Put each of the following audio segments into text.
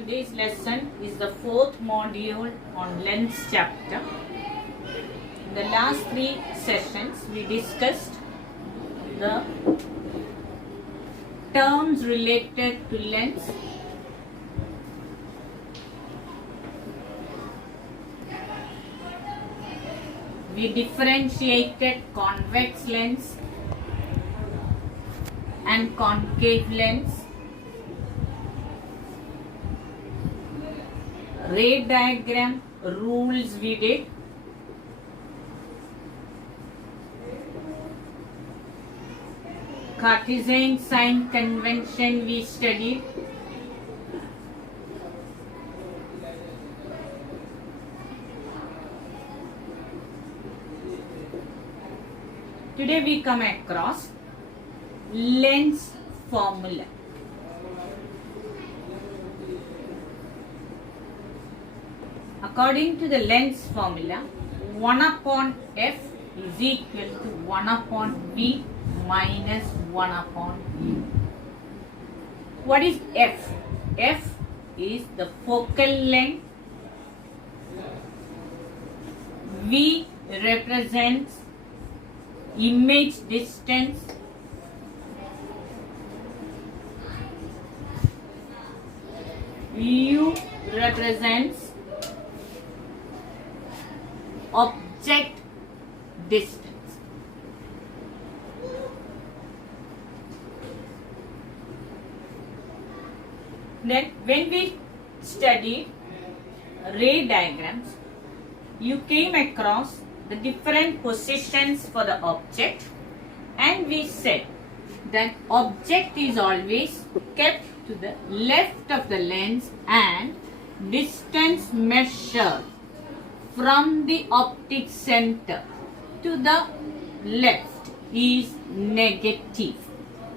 Today's lesson is the fourth module on lens chapter. In the last three sessions, we discussed the terms related to lens. We differentiated convex lens and concave lens. Ray diagram rules we did. Cartesian sign convention we studied. Today we come across lens formula. According to the lens formula, 1 upon f is equal to 1 upon v minus 1 upon u. What is f? F is the focal length. V represents image distance. U represents object distance. Then when we studied ray diagrams, you came across the different positions for the object, and we said that object is always kept to the left of the lens and distance measured from the optic center to the left is negative.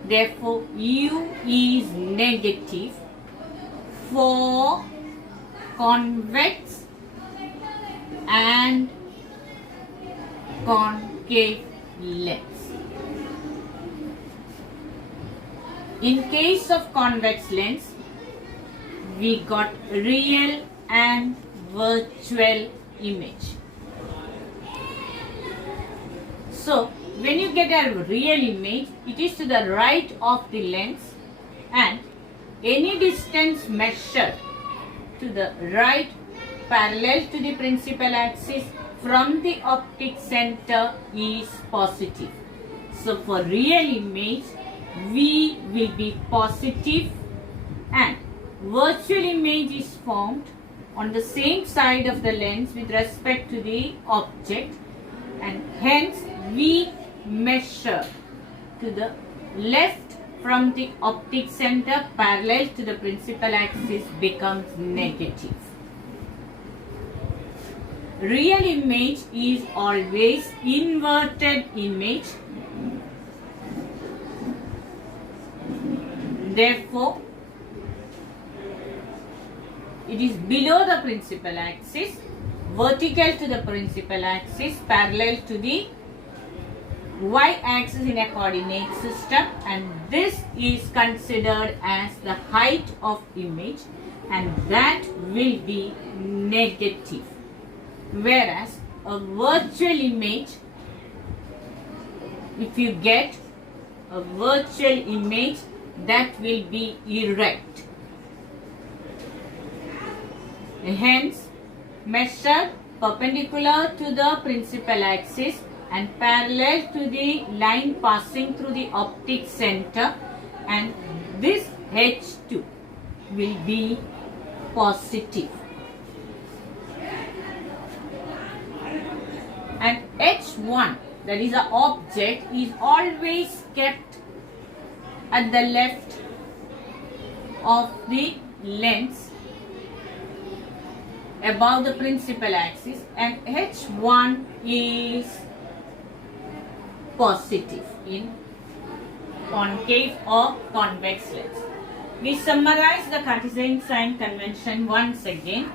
Therefore, U is negative for convex and concave lens. In case of convex lens, we got real and virtual image. So, when you get a real image, it is to the right of the lens, and any distance measured to the right parallel to the principal axis from the optic center is positive. So, for real image, V will be positive and virtual image is formed on the same side of the lens with respect to the object, and hence we measure to the left from the optic center parallel to the principal axis becomes negative. Real image is always inverted image. Therefore, it is below the principal axis, vertical to the principal axis, parallel to the y-axis in a coordinate system, and this is considered as the height of image, and that will be negative. Whereas a virtual image, if you get a virtual image, that will be erect. Hence, measure perpendicular to the principal axis and parallel to the line passing through the optic center, and this H2 will be positive. And H1, that is the object, is always kept at the left of the lens above the principal axis, and H1 is positive in concave or convex lens. We summarize the Cartesian sign convention once again,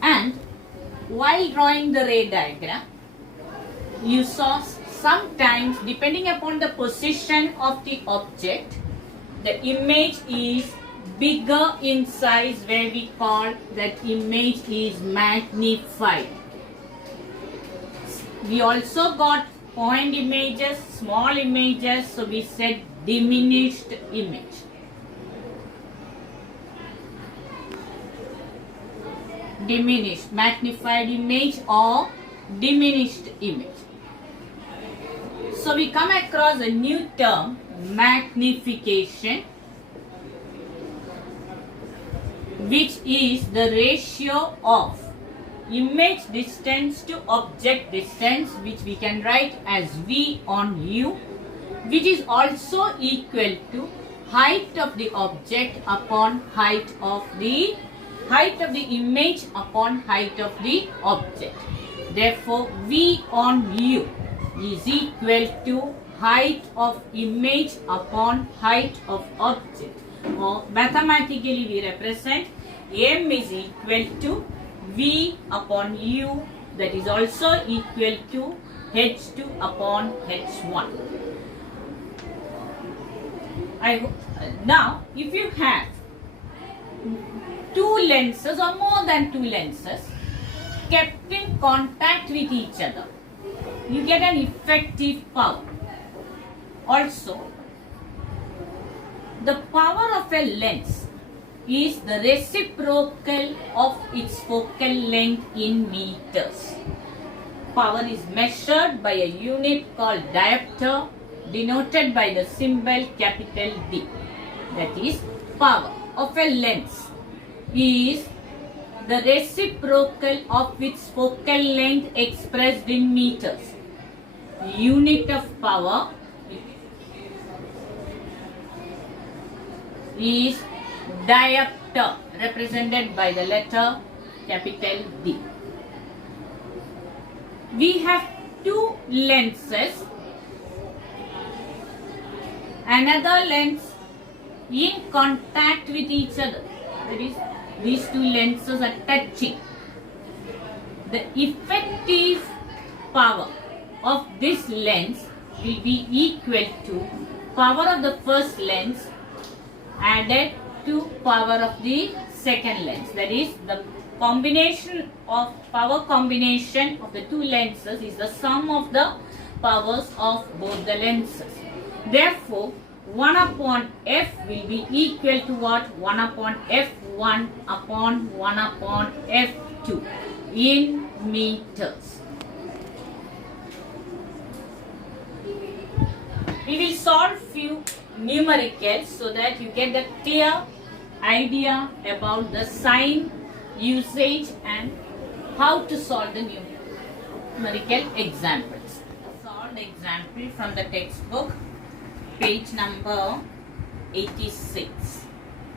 and while drawing the ray diagram, you saw sometimes, depending upon the position of the object, the image is bigger in size, where we call that image is magnified. We also got point images, small images, so we said diminished image. Diminished, magnified image or diminished image. So we come across a new term, magnification, which is the ratio of image distance to object distance, which we can write as V on U, which is also equal to height of the object upon height of the image upon height of the object. Therefore, V on U is equal to height of image upon height of object. Or mathematically we represent M is equal to V upon U, that is also equal to H2 upon H1. Now, if you have two lenses or more than two lenses kept in contact with each other, you get an effective power. Also, the power of a lens is the reciprocal of its focal length in meters. Power is measured by a unit called diopter, denoted by the symbol capital D. That is, power of a lens is the reciprocal of its focal length expressed in meters. Unit of power is diopter, represented by the letter capital D. We have two lenses, another lens in contact with each other. That is, these two lenses are touching. The effective power of this lens will be equal to power of the first lens added to power of the second lens. That is, the combination of power combination of the two lenses is the sum of the powers of both the lenses. Therefore, 1 upon F will be equal to what? 1 upon F1 upon 1 upon F2 in meters. We will solve few numericals so that you get a clear idea about the sign usage and how to solve the numerical examples. Solved example from the textbook, page number 86.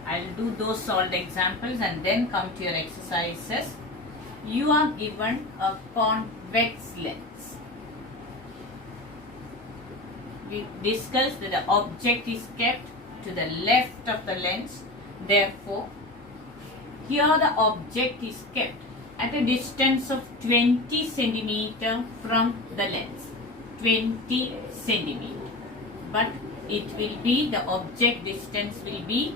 I'll do those solved examples and then come to your exercises. You are given a convex lens. We discussed that the object is kept to the left of the lens. Therefore, here the object is kept at a distance of 20 centimeter from the lens. 20 centimeter. But it will be, the object distance will be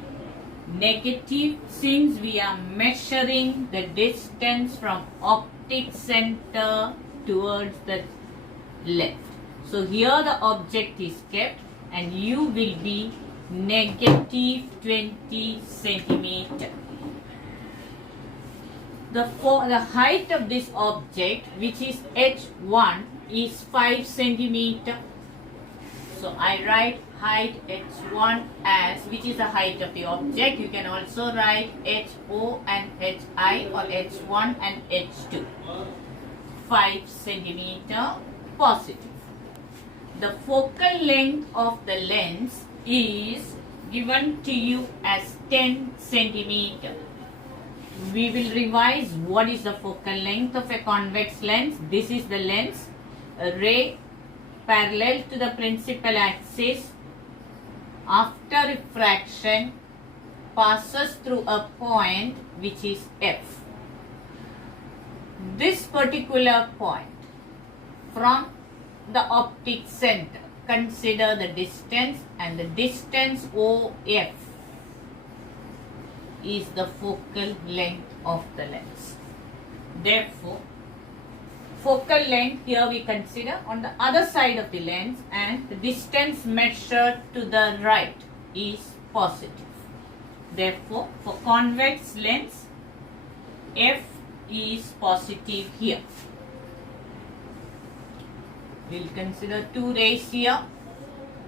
negative, since we are measuring the distance from optic center towards the left. So here the object is kept and U will be negative 20 centimeter. The height of this object, which is H1, is 5 centimeter. So I write height H1 as, which is the height of the object. You can also write HO and HI, or H1 and H2. 5 centimeter positive. The focal length of the lens is given to you as 10 centimeter. We will revise what is the focal length of a convex lens. This is the lens. A ray parallel to the principal axis, after refraction, passes through a point which is F. This particular point from the optic center, consider the distance, and the distance OF is the focal length of the lens. Therefore, focal length here we consider on the other side of the lens, and the distance measured to the right is positive. Therefore, for convex lens, f is positive here. We'll consider two rays here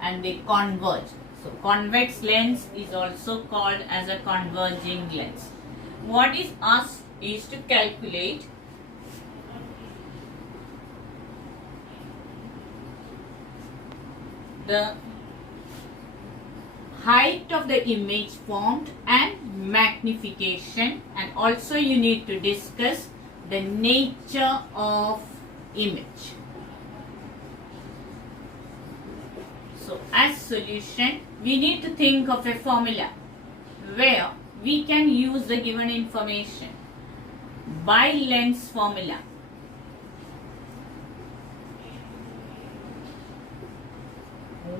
and they converge. So, convex lens is also called as a converging lens. What is asked is to calculate the height of the image formed and magnification, and also you need to discuss the nature of image. So as solution, we need to think of a formula where we can use the given information by lens formula.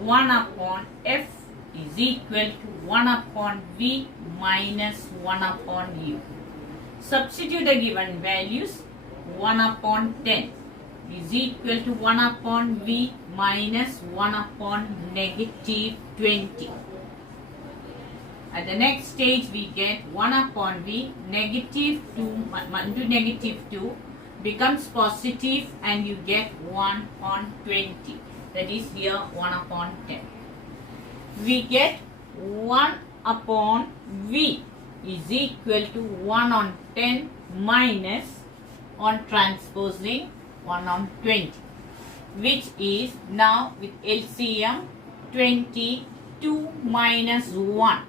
One upon f is equal to 1 upon v minus 1 upon u. Substitute the given values. 1 upon 10 is equal to 1 upon v minus 1 upon negative 20. At the next stage we get 1 upon v, negative 2 into negative 2 becomes positive, and you get 1 on 20. That is here 1 upon 10. We get 1 upon v is equal to 1 on 10 minus on transposing 1 on 20, which is now with LCM 22 minus 1.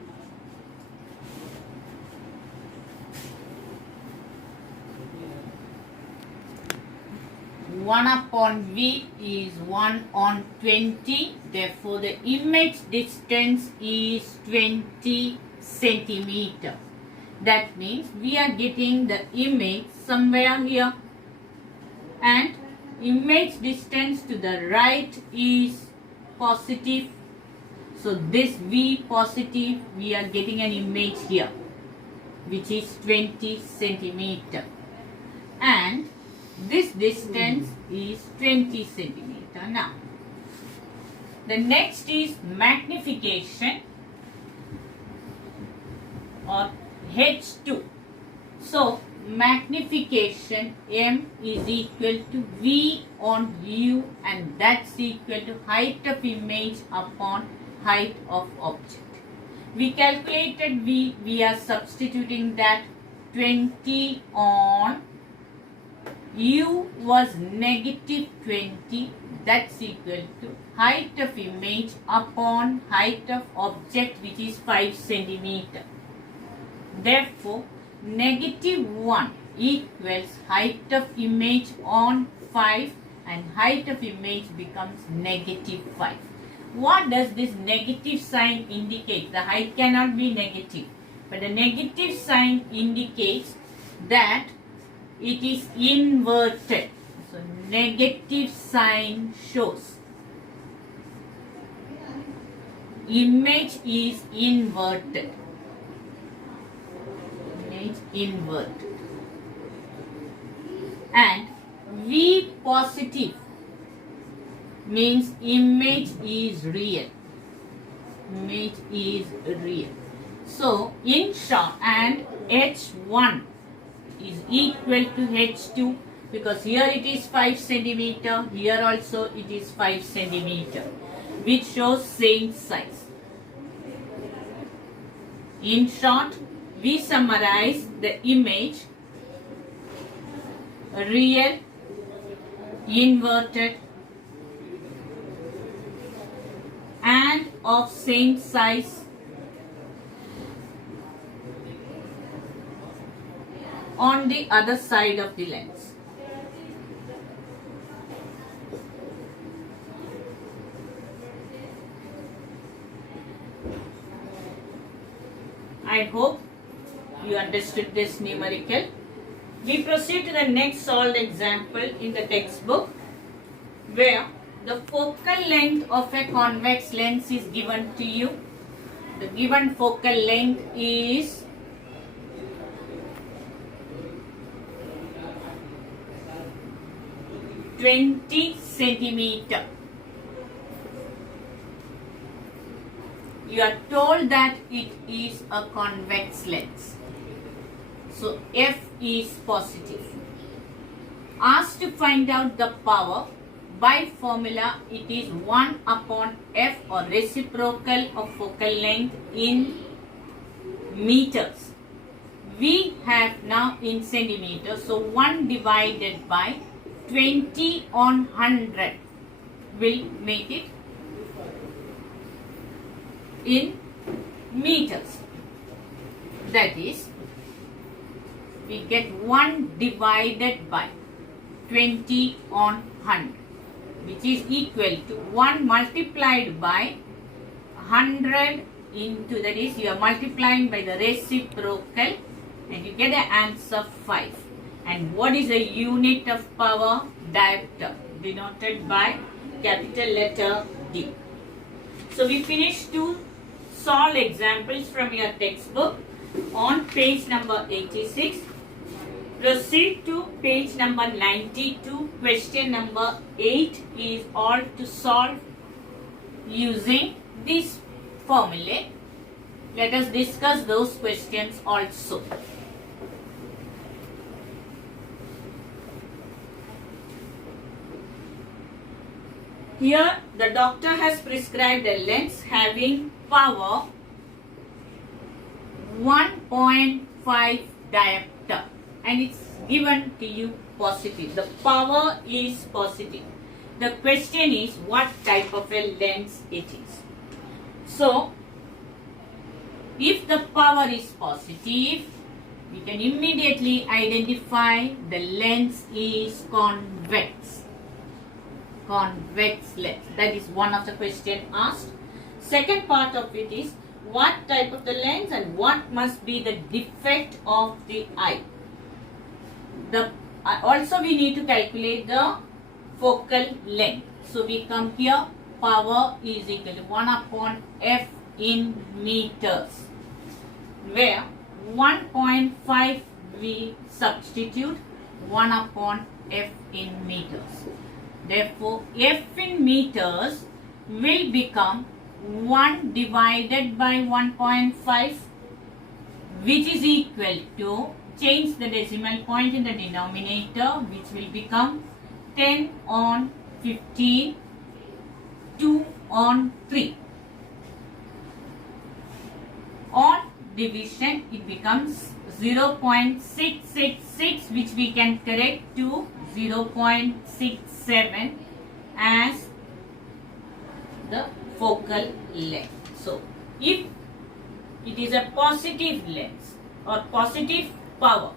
One upon v is 1 on 20. Therefore, the image distance is 20 centimeter. That means we are getting the image somewhere here, and image distance to the right is positive. So this v positive, we are getting an image here which is 20 centimeter, and this distance is 20 centimeter. Now, the next is magnification or H2. So, magnification m is equal to v on u, and that's equal to height of image upon height of object. We calculated v, we are substituting that 20 on u was negative 20, that's equal to height of image upon height of object, which is 5 centimeter. Therefore, negative 1 equals height of image on 5, and height of image becomes negative 5. What does this negative sign indicate? The height cannot be negative, but the negative sign indicates that it is inverted. So, negative sign shows image is inverted. Image inverted. And V positive means image is real. Image is real. So, in short, and H1 is equal to H2, because here it is 5 centimeter, here also it is 5 centimeter, which shows same size. In short, we summarize the image: real, inverted, and of same size, on the other side of the lens. I hope you understood this numerical. We proceed to the next solved example in the textbook, where the focal length of a convex lens is given to you. The given focal length is 20 centimeter. You are told that it is a convex lens. So F is positive. Asked to find out the power, by formula it is 1 upon F or reciprocal of focal length in meters. We have now in centimeters, so 1 divided by 20 on 100 will make it in meters. That is, we get 1 divided by 20 on 100, which is equal to 1 multiplied by 100 into, that is, you are multiplying by the reciprocal and you get an answer 5. And what is the unit of power? Diopter, denoted by capital letter D. So we finished to solve examples from your textbook on page number 86. Proceed to page number 92. Question number 8 is all to solve using this formula. Let us discuss those questions also. Here the doctor has prescribed a lens having power 1.5 diopter and it's given to you positive. The power is positive. The question is what type of a lens it is. So if the power is positive, we can immediately identify the lens is convex. Convex lens. That is one of the question asked. Second part of it is what type of the lens and what must be the defect of the eye. Also we need to calculate the focal length. So we come here, power is equal to 1 upon F in meters, where 1.5 we substitute 1 upon F in meters. Therefore, F in meters will become 1 divided by 1.5, which is equal to, change the decimal point in the denominator, which will become 10 on 15, 2 on 3. On division, it becomes 0.666, which we can correct to 0.67 as the focal length. So, if it is a positive lens or positive power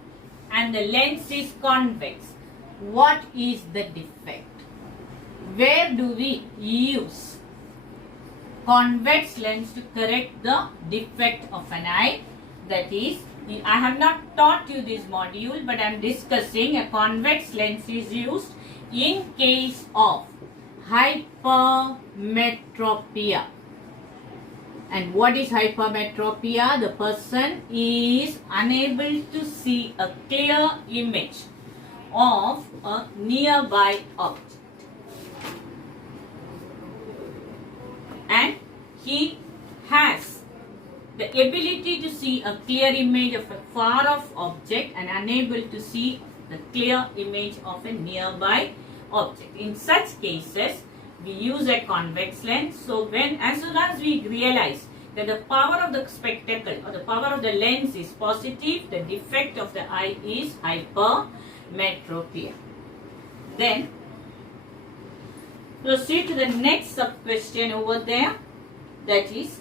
and the lens is convex, what is the defect? Where do we use convex lens to correct the defect of an eye? That is, I have not taught you this module, but I am discussing a convex lens is used in case of hypermetropia. And what is hypermetropia? The person is unable to see a clear image of a nearby object. And he has the ability to see a clear image of a far off object and unable to see the clear image of a nearby object. In such cases, we use a convex lens. So as soon as we realize that the power of the spectacle or the power of the lens is positive, the defect of the eye is hypermetropia. Then proceed to the next sub question over there, that is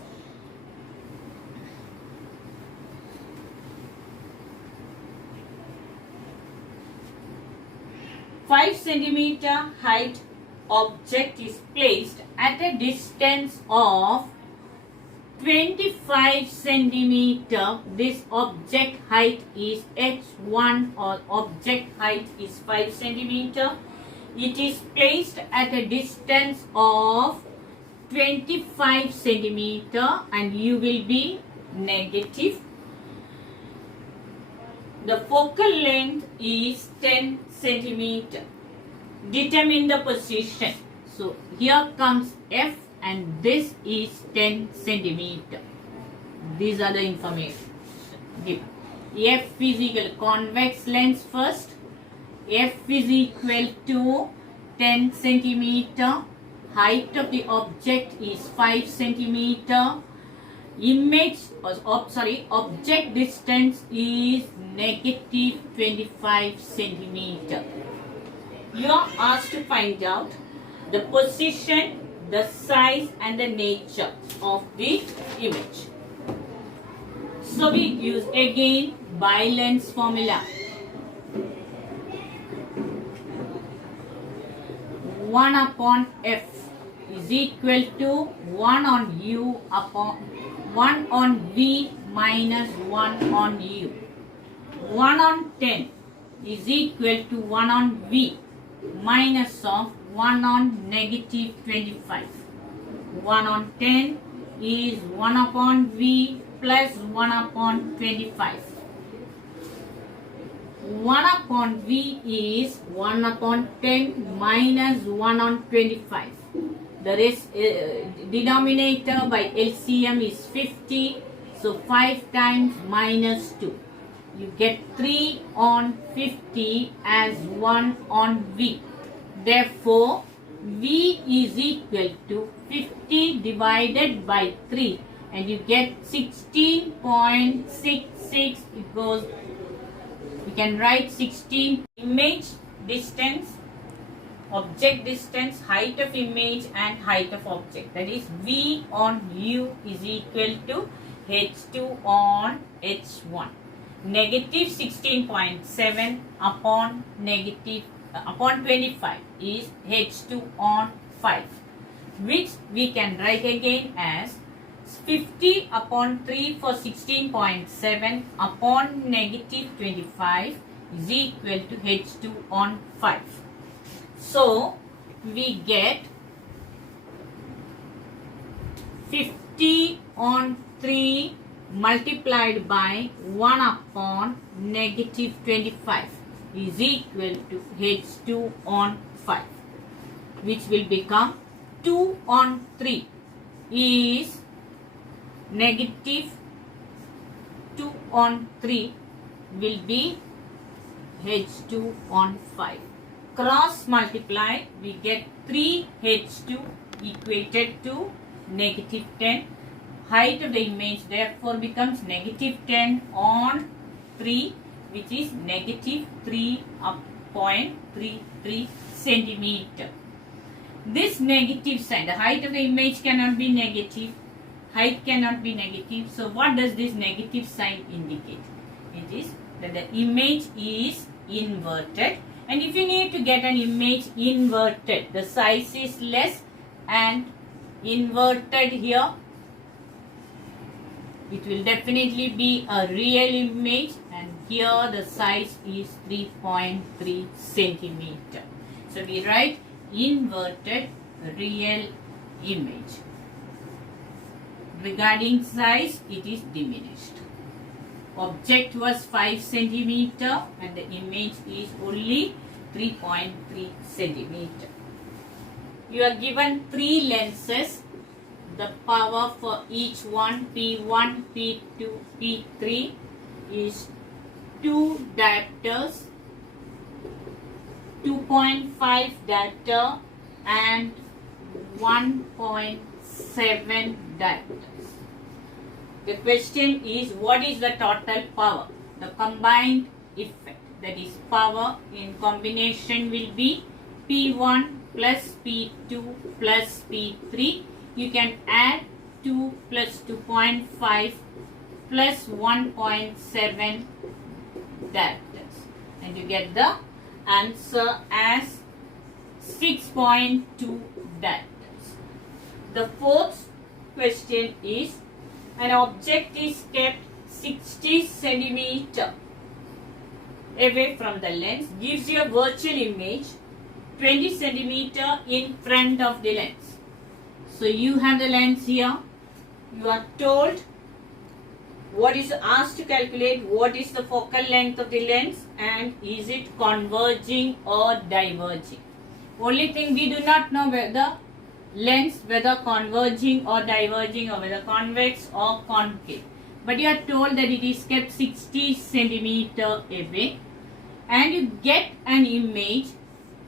(5 centimeter height object is placed at a distance of 25 centimeter. This object height is h1 or object height is 5 centimeter. It is placed at a distance of 25 centimeter and you will be negative. The focal length is 10 centimeter. determine the position. So here comes F and this is 10 centimeter. These are the information given. F is equal to convex lens first. F is equal to 10 centimeter. Height of the object is 5 centimeter. Object distance is negative 25 centimeter. You are asked to find out the position, the size and the nature of the image. So we use again bi-lens formula. 1 upon F is equal to 1 on U upon 1 on V minus 1 on U. 1 on 10 is equal to 1 on V minus of 1 on negative 25. 1 on 10 is 1 upon V plus 1 upon 25. 1 upon V is 1 upon 10 minus 1 on 25. The rest denominator by LCM is 50. So 5 times minus 2. You get 3 on 50 as 1 on V. Therefore, V is equal to 50 divided by 3 and you get 16.66. It goes, we can write 16. Image distance, object distance, height of image and height of object. That is V on U is equal to H2 on H1. Negative 16.7 upon 25 is H2 on 5, which we can write again as 50 upon 3 for 16.7 upon negative 25 is equal to H2 on 5. So we get 50 on 3 multiplied by 1 upon negative 25 is equal to H2 on 5, which will become 2 on 3 is negative 2 on 3 will be H2 on 5. Cross multiply, we get 3H2 equated to negative 10. Height of the image therefore becomes negative 10 on 3, which is negative 3.33 centimeter. This negative sign, the height of the image cannot be negative, height cannot be negative. So what does this negative sign indicate? It is that the image is inverted. And if you need to get an image inverted, the size is less and inverted here, it will definitely be a real image, and here the size is 3.3 centimeter. So we write inverted real image. Regarding size, it is diminished. Object was 5 centimeter and the image is only 3.3 centimeter. You are given 3 lenses. The power for each one, P1, P2, P3 is 2 diopters, 2.5 diopter and 1.7 diopters. The question is, what is the total power? The combined effect, that is power in combination, will be P1 plus P2 plus P3. You can add 2 plus 2.5 plus 1.7 diopters and you get the answer as 6.2 diopters. The fourth question is, an object is kept 60 centimeter away from the lens, gives you a virtual image 20 centimeter in front of the lens. So you have the lens here. You are told what is asked to calculate what is the focal length of the lens and is it converging or diverging. Only thing, we do not know whether lens, whether converging or diverging, or whether convex or concave. But you are told that it is kept 60 centimeter away, and you get an image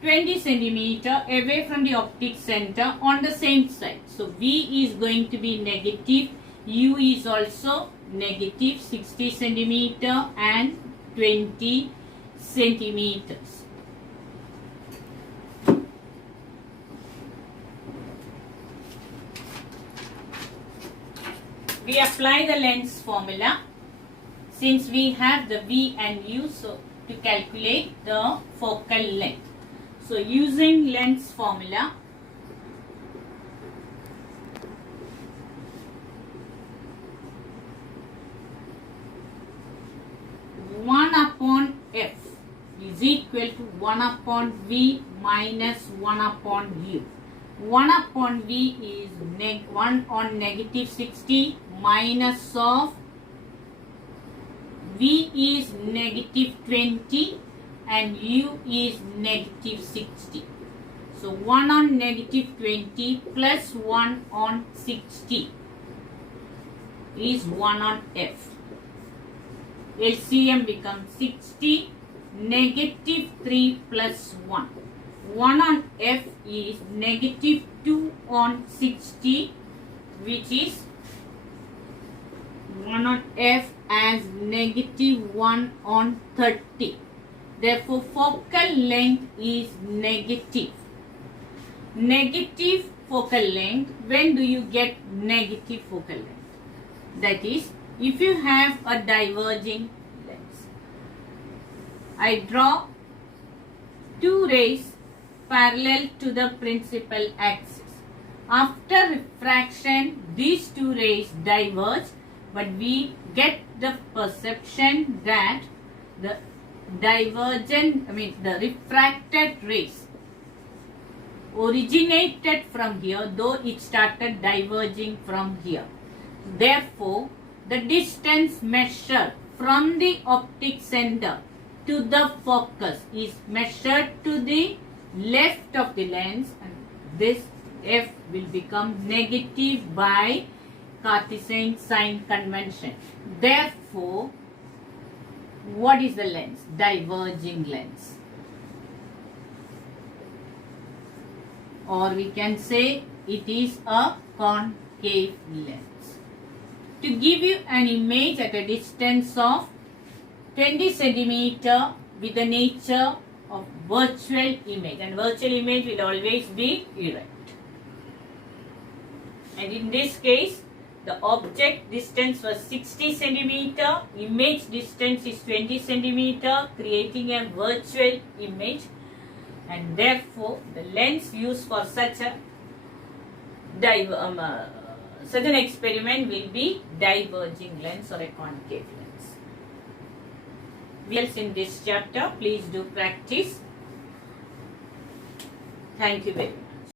20 centimeter away from the optic center on the same side. So V is going to be negative, U is also negative 60 centimeter and 20 centimeters. We apply the lens formula since we have the V and U, so to calculate the focal length. So using lens formula, one upon F is equal to 1 upon V minus 1 upon U. 1 upon V is 1 on negative 60 minus of V is negative 20 and U is negative 60. So 1 on negative 20 plus 1 on 60 is 1 on F. LCM becomes 60, negative 3 plus 1. 1 on F is negative 2 on 60, which is 1 on F as negative 1 on 30. Therefore, focal length is negative. Negative focal length, when do you get negative focal length? That is, if you have a diverging lens. I draw two rays parallel to the principal axis. After refraction, these two rays diverge, but we get the perception that the the refracted rays originated from here, though it started diverging from here. Therefore, the distance measured from the optic center to the focus is measured to the left of the lens, and this F will become negative by Cartesian sign convention. Therefore, what is the lens? Diverging lens. Or we can say it is a concave lens. To give you an image at a distance of 20 centimeter with the nature of virtual image, and virtual image will always be erect. And in this case, the object distance was 60 centimeter, image distance is 20 centimeter, creating a virtual image, and therefore the lens used for such an experiment will be diverging lens or a concave lens. Else in this chapter, please do practice. Thank you very much.